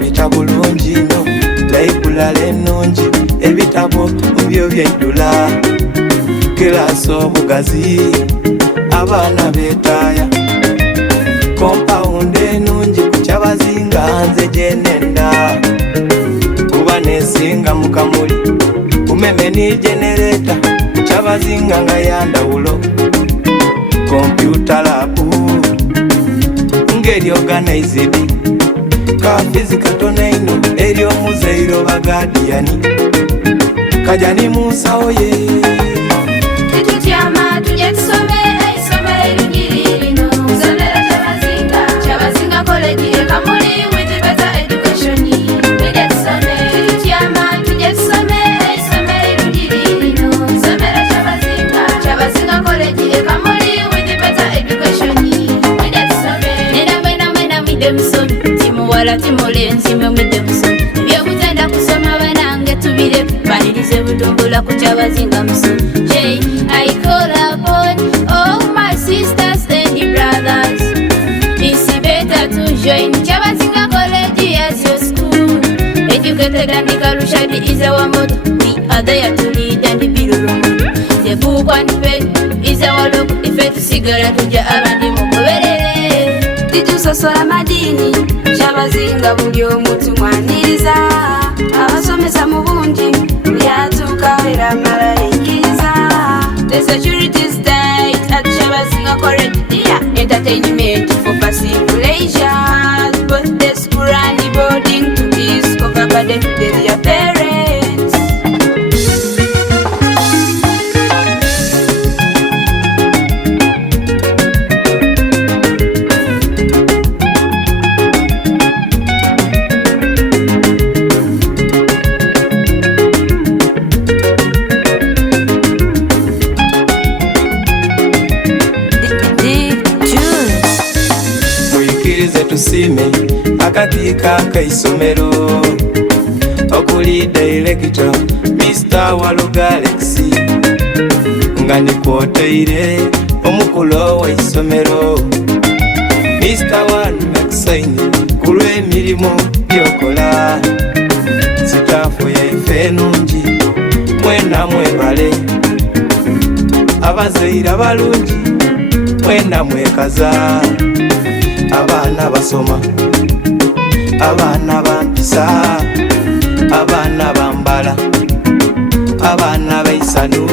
bitabo bulungi nnyo, layibulale ennungi, ebitabo byo byeddula, kirasi omugazi, abaana beetaaya, kompawundi ennungi ku Kyabazinga nze gye nnenda, kuba neesinga mu Kamuli, kumeme ni genereta, Kyabazinga nga yandawulo, kompyuta labu ngeri organized, kafizi katono ino eri omuzairo bagadiyani, kajani munsawo ye titutyama tujye tusome isomero eringiri lino, nsomero Kyabazinga, Kyabazinga College e Kamuli with better education. Tujye tusome, titutyama tujye tusome isomero eringiri lino, nsomero Kyabazinga, Kyabazinga College e Kamuli with better education. Tujye tusome, nena mwidde musomi, timuwala timulenzi mwe mwidde musomi, ebyokutenda kusoma banange tubire banirize butumbula ku Kyabazinga musomi. I call upon all my sisters and brothers, it's better to join Kyabazinga College as your school. Educated and Kalushadi is our motto, we are there to lead and build a role. The book and pen is our look, if it's cigarette to Abandi Mukoverere. Titusosola madini, Kyabazinga buli omuntu mwaniriza, abasomesa mu bungi byatuuka era mala ekkiriza. The security state at Kyabazinga College, entertainment for passive pleasure, both the school and the boarding to discover by their parents. Tusime akakiika akaisomero okuli director Mr. Walo Galaxy nga nikwoteire omukulo w'eisomero Mr. One Maxine ku lw'emirimu byokola, sitaafu yaife ennungi mwena mwebale, abazaire abalungi mwena mwekaza, abaana basoma, abaana bampisa, abaana bambala, abaana baisanu.